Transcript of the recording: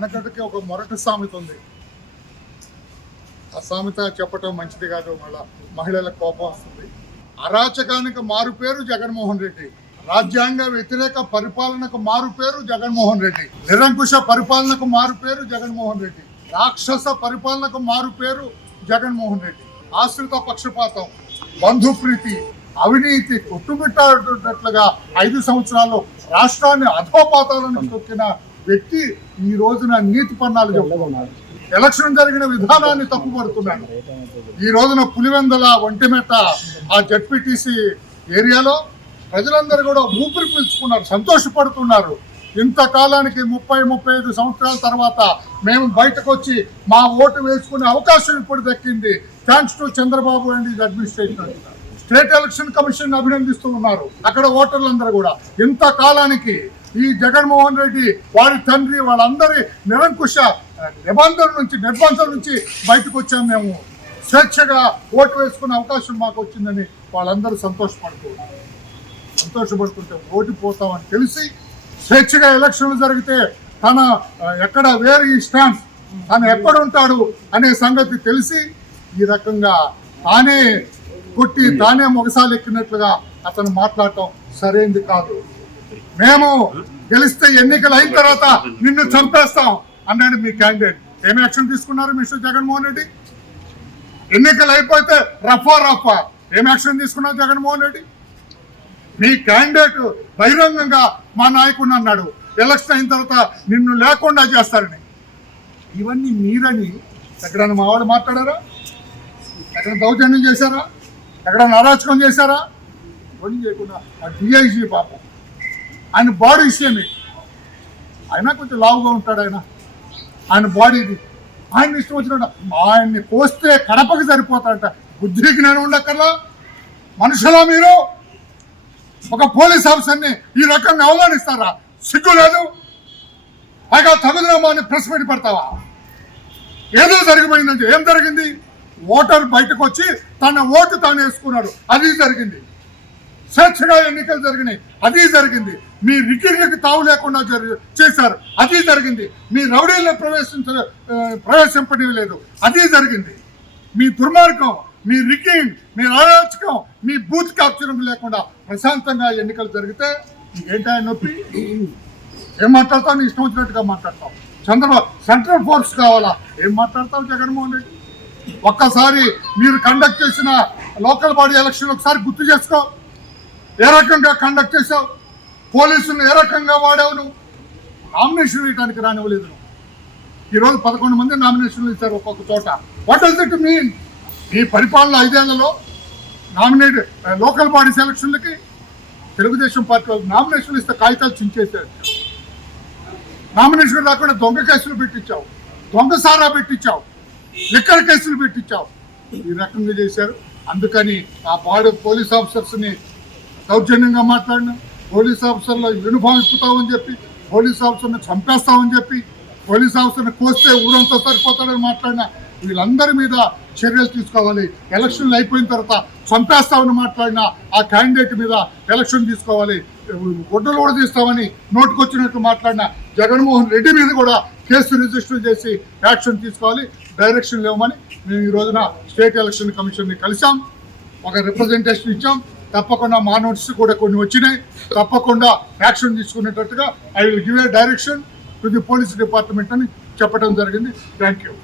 వెనకటికి ఒక మొరటి సామెత ఉంది. ఆ సామెత చెప్పటం మంచిది కాదు, మళ్ళా మహిళలకు కోపం వస్తుంది. అరాచకానికి మారు పేరు జగన్మోహన్ రెడ్డి, రాజ్యాంగ వ్యతిరేక పరిపాలనకు మారు పేరు జగన్మోహన్ రెడ్డి, నిరంకుశ పరిపాలనకు మారు పేరు జగన్మోహన్ రెడ్డి, రాక్షస పరిపాలనకు మారు పేరు జగన్మోహన్ రెడ్డి. ఆశ్రిత పక్షపాతం, బంధుప్రీతి, అవినీతి కొట్టుమిట్టాడుతున్నట్లుగా 5 సంవత్సరాల్లో రాష్ట్రాన్ని అధోపాతాలను తొక్కిన వ్యక్తి ఈ రోజున నీతి పన్నాలు చెబుతున్నారు. ఎలక్షన్ జరిగిన విధానాన్ని తప్పుపడుతున్నాడు. ఈ రోజున పులివెందల, ఒంటిమెట్ట ఆ జడ్పీటీసీ ఏరియాలో ప్రజలందరూ కూడా ఊపిరి పీల్చుకున్నారు, సంతోషపడుతున్నారు. ఇంతకాలానికి 30-35 సంవత్సరాల తర్వాత మేము బయటకు వచ్చి మా ఓటు వేసుకునే అవకాశం ఇప్పుడు దక్కింది. Thanks to Chandrababu and his administration. State election commission అభినందిస్తూ ఉన్నారు అక్కడ ఓటర్లందరూ కూడా. ఇంతకాలానికి ఈ జగన్మోహన్ రెడ్డి, వారి తండ్రి, వాళ్ళందరి నిరంకుశ నిర్బంధం నుంచి బయటకు వచ్చాము. మేము స్వేచ్ఛగా ఓటు వేసుకునే అవకాశం మాకు వచ్చిందని వాళ్ళందరూ సంతోషపడుతుంటే ఓడిపోతామని తెలిసి స్వేచ్ఛగా ఎలక్షన్లు జరిగితే తన ఎక్కడ వేరే ఈ స్టాండ్స్, తను ఎక్కడ ఉంటాడు అనే సంగతి తెలిసి ఈ రకంగా తానే కొట్టి తానే మొగసాలు ఎక్కినట్లుగా అతను మాట్లాడటం సరైనది కాదు. మేము గెలిస్తే ఎన్నికలు అయిన తర్వాత నిన్ను చంపేస్తాం అన్నాడు మీ క్యాండిడేట్. ఏం యాక్షన్ తీసుకున్నారు మిస్టర్ జగన్మోహన్ రెడ్డి? ఎన్నికలు అయిపోతే రఫా ఏం యాక్షన్ తీసుకున్నారు జగన్మోహన్ రెడ్డి? మీ క్యాండిడేట్ బహిరంగంగా మా నాయకుడిని అన్నాడు, ఎలక్షన్ అయిన తర్వాత నిన్ను లేకుండా చేస్తారని. ఇవన్నీ మీరని ఎక్కడన్నా మా వాళ్ళు మాట్లాడారా? ఎక్కడ దౌర్జన్యం చేశారా? ఎక్కడ అరాచకం చేశారా? ఇవన్నీ చేయకుండా ఆ డిఐజీ పాపం, ఆయన బాడీ విషయమే, ఆయన కొంచెం లావుగా ఉంటాడు, ఆయన బాడీది ఆయన ఇష్టం వచ్చినట్టు ఆయన్ని కోస్తే కడపకి సరిపోతాడట. బుద్ధి జ్ఞానం ఉండక్కర్లా మనుషులా మీరు? ఒక పోలీస్ ఆఫీసర్ని ఈ రకంగా అవమానిస్తారా? సిగ్గు లేదు? పైగా తగుదనమాని ప్రెస్ మీట్ పెడతావా? ఏదో జరిగిపోయిందంటే ఏం జరిగింది? ఓటర్ బయటకు వచ్చి తన ఓటు తాను వేసుకున్నాడు, అది జరిగింది. స్వేచ్ఛగా ఎన్నికలు జరిగినాయి, అది జరిగింది. మీ రికింగ్కి తావు లేకుండా చేశారు, అది జరిగింది. మీ రౌడీలను ప్రవేశింపలేదు, అది జరిగింది. మీ దుర్మార్గం, మీ రికింగ్, మీ అరాచకం, మీ బూత్ క్యాప్చరింగ్ లేకుండా ప్రశాంతంగా ఎన్నికలు జరిగితే ఏంటో నొప్పి? ఏం మాట్లాడతావు? నీ ఇష్టం వచ్చినట్టుగా మాట్లాడతావు. చంద్రబాబు సెంట్రల్ ఫోర్స్ కావాలా? ఏం మాట్లాడతావు జగన్మోహన్ రెడ్డి? ఒక్కసారి మీరు కండక్ట్ చేసిన లోకల్ బాడీ ఎలక్షన్ ఒకసారి గుర్తు చేసుకో. ఏ రకంగా కండక్ట్ చేసావు? పోలీసులను ఏ రకంగా వాడావు? నువ్వు నామినేషన్ వేయడానికి రానివ్వలేదు. ఈరోజు 11 మంది నామినేషన్లు ఇచ్చారు ఒక్కొక్క చోట. What does it mean? ఈ పరిపాలన 5 ఏళ్లలో లోకల్ బాడీ ఎలక్షన్లకి తెలుగుదేశం పార్టీ వాళ్ళు నామినేషన్లు ఇస్తే కాగితాలు చించేసారు. నామినేషన్ రాకుండా దొంగ కేసులు పెట్టించావు, దొంగ సారా పెట్టించావు, లిక్కర్ కేసులు పెట్టించావు. ఈ రకంగా చేశారు. అందుకని ఆ పోలీస్ ఆఫీసర్స్ని దౌర్జన్యంగా మాట్లాడినా, పోలీస్ ఆఫీసర్లో యూనిఫామ్ ఇప్పుతామని చెప్పి, పోలీస్ ఆఫీసర్ని చంపేస్తామని చెప్పి, పోలీస్ ఆఫీసర్ని కోస్తే ఊరంతా సరిపోతాడని మాట్లాడినా వీళ్ళందరి మీద చర్యలు తీసుకోవాలి. ఎలక్షన్లు అయిపోయిన తర్వాత చంపేస్తామని మాట్లాడినా ఆ క్యాండిడేట్ మీద ఎలక్షన్ తీసుకోవాలి. గుడ్డలు కూడా తీస్తామని నోటుకొచ్చినట్టు మాట్లాడిన జగన్మోహన్ రెడ్డి మీద కూడా కేసు రిజిస్టర్ చేసి యాక్షన్ తీసుకోవాలి. డైరెక్షన్ లేవమని మేము ఈ రోజున స్టేట్ ఎలక్షన్ కమిషన్ని కలిసాం, ఒక రిప్రజెంటేషన్ ఇచ్చాం. తప్పకుండా మా నోటీస్ కూడా కొన్ని వచ్చినాయి, తప్పకుండా యాక్షన్ తీసుకునేటట్టుగా I will give a direction to the police department అని చెప్పడం జరిగింది. Thank you.